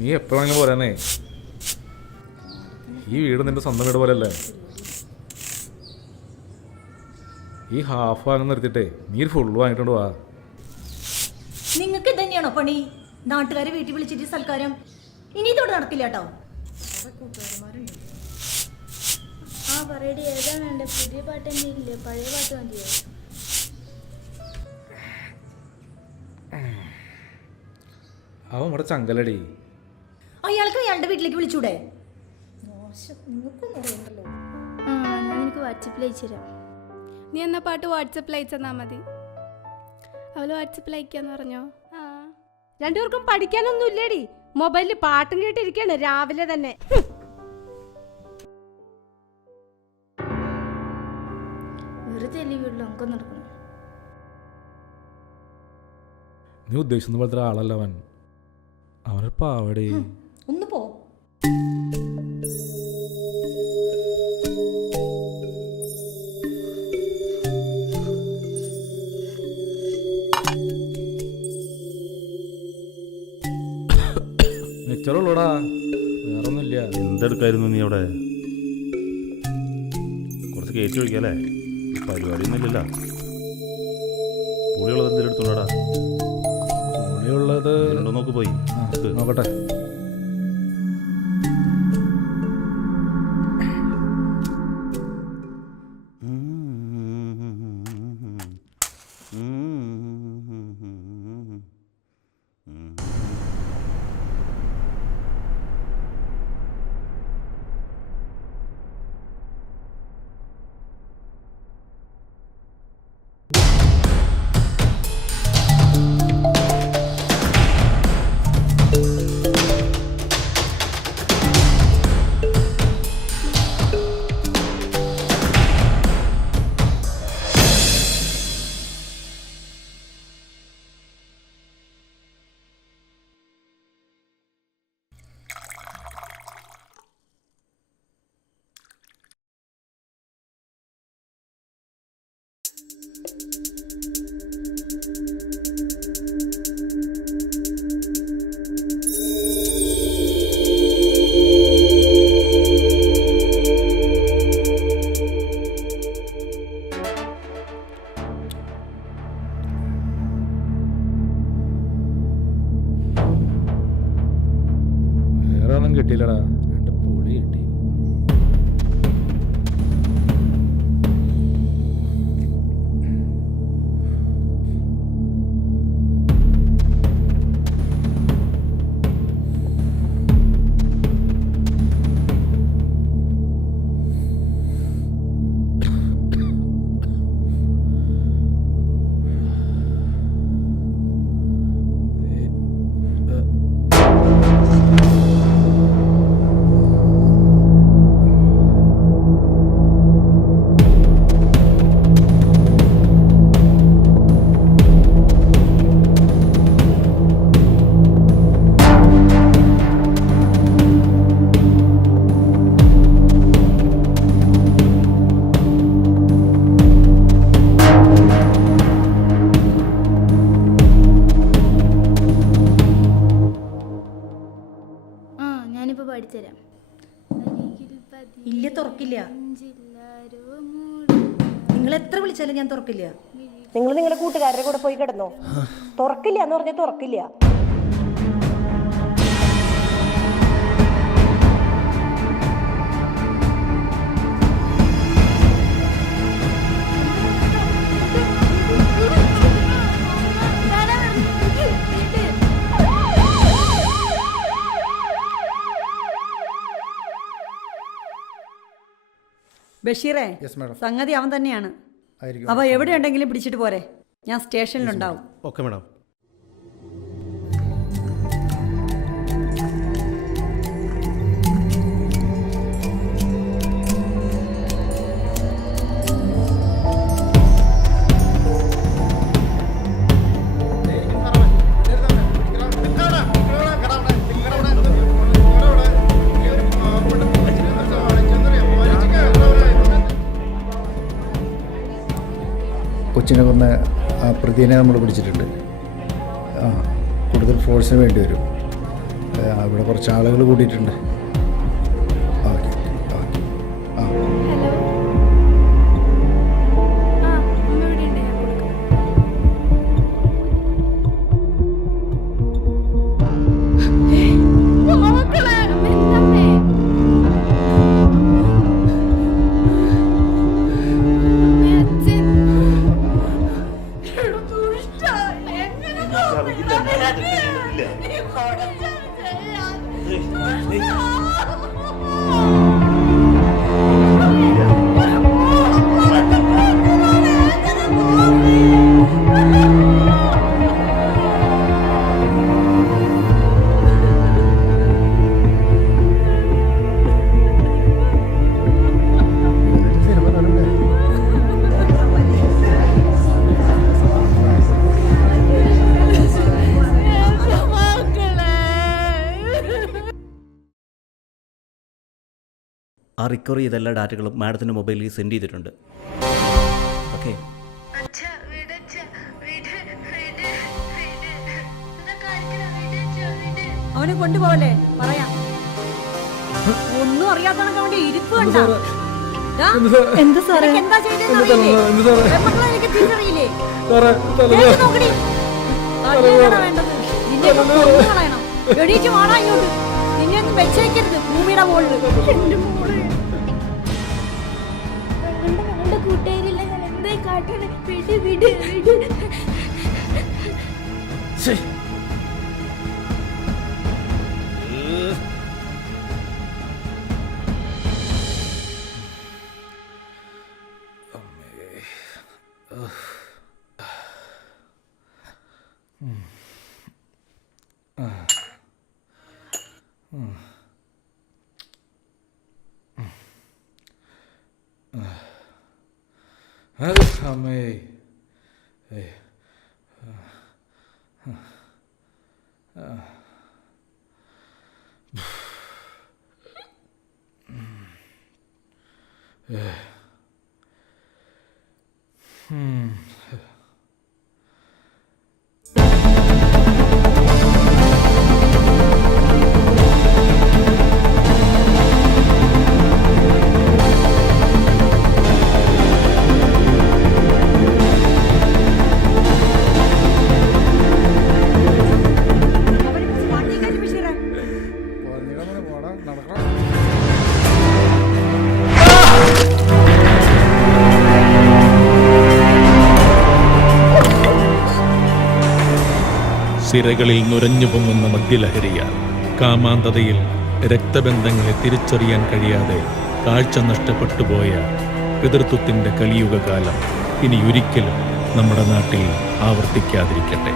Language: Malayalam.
നീ എപ്പോഴാണെങ്കിലും പോരാനേ. ഈ വീട് നിന്റെ സ്വന്തം വീട് പോലെയല്ലേ. ഈ ഹാഫ് വാങ്ങി നിർത്തിയിട്ടേ നീ ഫുള്ള് വാങ്ങിട്ടുണ്ട് വാ. നിങ്ങൾക്ക് തന്നെയാണോ പണി? നാട്ടുകാരെ വീട്ടിൽ വിളിച്ചിട്ട് സൽക്കാരം ഇനി ഇതോടെ നടക്കില്ല കേട്ടോ. ആ പറയടി, ഏതാ വേണ്ട? പുതിയ പാട്ട് തന്നെ ഇല്ലേ? പഴയ പാട്ട് മതിയോ? അവൻ ഇവിടെ ചങ്കലടി. അയാൾക്ക് അയാളുടെ വീട്ടിലേക്ക് വിളിച്ചൂടെ? ആ, ഞാൻ നിനക്ക് വാട്സപ്പിൽ അയച്ചു തരാം. നീ എന്നാ പാട്ട് വാട്സപ്പിൽ അയച്ചെന്നാ മതി. അവള് വാട്സപ്പിൽ അയക്കാന്ന് പറഞ്ഞോ? ആ, രണ്ടുപേർക്കും പഠിക്കാനൊന്നും ഇല്ലേടി. മൊബൈലിൽ പാട്ടും കേട്ടിരിക്കാണ് രാവിലെ തന്നെ. വെറുതെ അല്ലേ വീട്ടിൽ നമുക്ക് നടക്കണം. നീ ഉദ്ദേശിക്കുന്ന പോലത്തെ ആളല്ല അവൻ. അവനൊരു പാവടി. ഒന്ന് പോ. നെച്ചറുള്ളൂടാ, വേറൊന്നുമില്ല. എന്തെടുക്കായിരുന്നു നീ അവിടെ? കുറച്ച് കയറ്റി ഒഴിക്കല്ലേ? പരിപാടിയൊന്നും ഇല്ലല്ലോ. പുളിയുള്ളത് എന്തെങ്കിലും എടുത്തോടാ. പുളിയുള്ളത് നോക്ക് പോയി നോക്കട്ടെ. ഒന്നും കിട്ടിയില്ലടാ, 2 പുളി കിട്ടി. ഞാനിപ്പോൾ പഠിച്ചുതരാം. ഇല്ല, തുറക്കില്ല. നിങ്ങൾ എത്ര വിളിച്ചാലും ഞാൻ തുറക്കില്ല. നിങ്ങൾ നിങ്ങളുടെ കൂട്ടുകാരുടെ കൂടെ പോയി കിടന്നോ. തുറക്കില്ല എന്ന് പറഞ്ഞാൽ തുറക്കില്ല. ബഷീറേ, സംഗതി അവൻ തന്നെയാണ്. അവ എവിടെയുണ്ടെങ്കിലും പിടിച്ചിട്ട് പോരെ, ഞാൻ സ്റ്റേഷനിലുണ്ടാവും. Okay madam. കൊച്ചിനെ കൊന്ന് ആ പ്രതിനെ നമ്മൾ പിടിച്ചിട്ടുണ്ട്. കൂടുതൽ ഫോഴ്സിന് വേണ്ടി വരും. ഇവിടെ കുറച്ച് ആളുകൾ കൂടിയിട്ടുണ്ട്. Okay okay. ആ ഹലോ ആ അമ്മ ഇവിടെ ഉണ്ട്, ഞാൻ കൊടുക്കാം. മക്കളെ, അമ്മേ, അമ്മേ, അച്ഛൻ. ആ റിക്കവർ ചെയ്ത എല്ലാ ഡാറ്റകളും മാഡത്തിൻ്റെ മൊബൈലിൽ സെൻഡ് ചെയ്തിട്ടുണ്ട്. ഓക്കെ. അവനെ കൊണ്ടുപോകല്ലേ പറയാം. ഒന്നും അറിയാത്തവനൊക്കെ അവന്റെ ഇരിപ്പ് കണ്ടാ. എന്താ സാറേ എന്താ ചെയ്തെന്നറിയില്ലേ? പെൺമക്കളെ എനിക്ക് തിരിച്ചറിയില്ലേ? കേട്ട് നോക്കടി. തല്ലിയാണ് വേണ്ടത്. നിന്നെ കൊന്നു കളയണം. എണീറ്റ് വാടാ ഇങ്ങോട്ട്. നിന്നെ ഒന്നും വെച്ചേക്കരുത് ഭൂമിയുടെ മുകളിൽ. എന്റെ മോളെ ഞങ്ങളുടെ കൂട്ടുകാരില്ല, ഞാൻ എന്തായി കാട്ടണേ? വിട് വിട് വിട്. അമ്മേ സിരകളിൽ നുരഞ്ഞു പൊങ്ങുന്ന മദ്യലഹരിയാൽ കാമാന്തതയിൽ രക്തബന്ധങ്ങളെ തിരിച്ചറിയാൻ കഴിയാതെ കാഴ്ച നഷ്ടപ്പെട്ടുപോയ പിതൃത്വത്തിൻ്റെ കലിയുഗകാലം ഇനി ഒരിക്കലും നമ്മുടെ നാട്ടിൽ ആവർത്തിക്കാതിരിക്കട്ടെ.